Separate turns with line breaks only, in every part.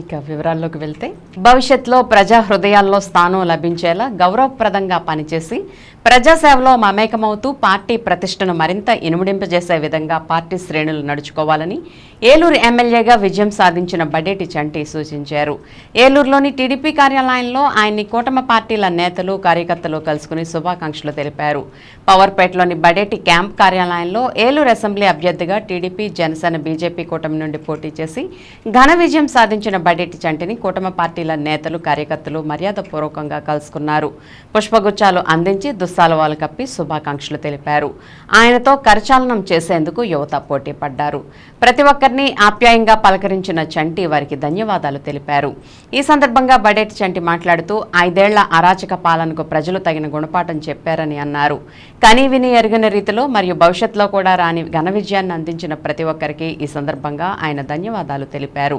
ఇక వివరాల్లోకి వెళ్తే భవిష్యత్తులో ప్రజా హృదయాల్లో స్థానం లభించేలా గౌరవప్రదంగా పనిచేసి ప్రజాసేవలో మమేకమవుతూ పార్టీ ప్రతిష్టను మరింత ఇనుముడింపజేసే విధంగా పార్టీ శ్రేణులు నడుచుకోవాలని ఏలూరు ఎమ్మెల్యేగా విజయం సాధించిన బడేటి చంటి సూచించారు. ఏలూరులోని టీడీపీ కార్యాలయంలో ఆయన్ని కూటమి పార్టీల నేతలు కార్యకర్తలు కలుసుకుని శుభాకాంక్షలు తెలిపారు. పవర్పేటలోని బడేటి క్యాంప్ కార్యాలయంలో ఏలూరు అసెంబ్లీ అభ్యర్థిగా టీడీపీ జనసేన బీజేపీ కూటమి నుండి పోటీ చేసి ఘన విజయం సాధించిన బడేటి చంటిని కూటమి పార్టీల నేతలు కార్యకర్తలు మర్యాదపూర్వకంగా కలుసుకున్నారు. పుష్పగుచ్చాలు అందించి దుస్సాలవాలు కప్పి శుభాకాంక్షలు తెలిపారు. ఆయనతో కరచాలనం చేసేందుకు యువత పోటీ పడ్డారు. ప్రతి ఒక్కరిని ఆప్యాయంగా పలకరించిన చంటి వారికి ధన్యవాదాలు తెలిపారు. ఈ సందర్భంగా బడేటి చంటి మాట్లాడుతూ ఐదేళ్ళ అరాచక పాలనకు ప్రజలు తగిన గుణపాఠం చెప్పారని అన్నారు. కనీ విని ఎరుగని రీతిలో మరియు భవిష్యత్తులో కూడా రాని ఘన విజయాన్ని అందించిన ప్రతి ఒక్కరికి ఈ సందర్భంగా ఆయన ధన్యవాదాలు తెలిపారు.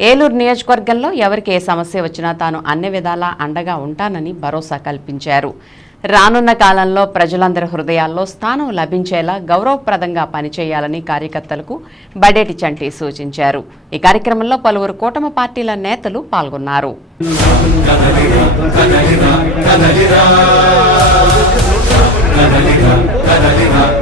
ఏలూరు నియోజకవర్గంలో ఎవరికి ఏ సమస్య వచ్చినా తాను అన్ని విధాలా అండగా ఉంటానని భరోసా కల్పించారు. రానున్న కాలంలో ప్రజలందరి హృదయాల్లో స్థానం లభించేలా గౌరవప్రదంగా పనిచేయాలని కార్యకర్తలకు బడేటి చంటి సూచించారు. ఈ కార్యక్రమంలో పలువురు కూటమి పార్టీల నేతలు పాల్గొన్నారు.
రా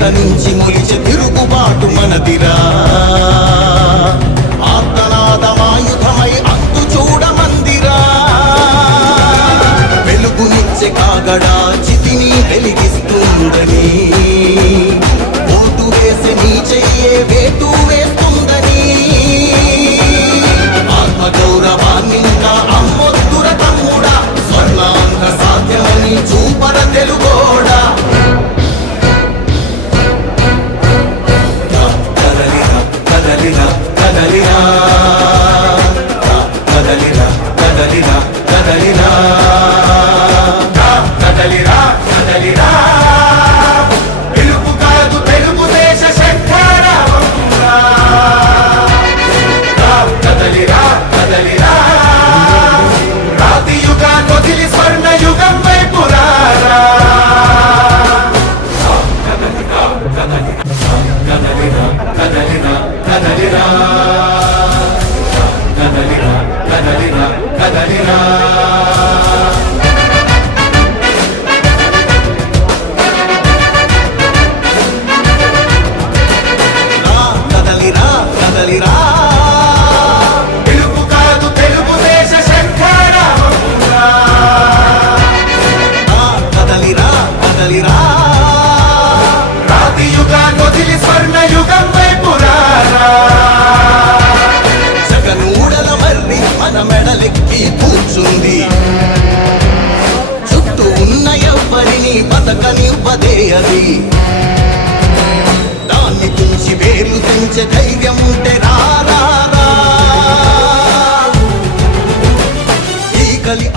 三公 తల్లి స్వర్ణ యుగం వైపు రారా. కదలిరా కనివ్వదే అది దాన్ని తుంచి వేలు తుంచే ధైర్యం ఉంటే రారా ఈ కలి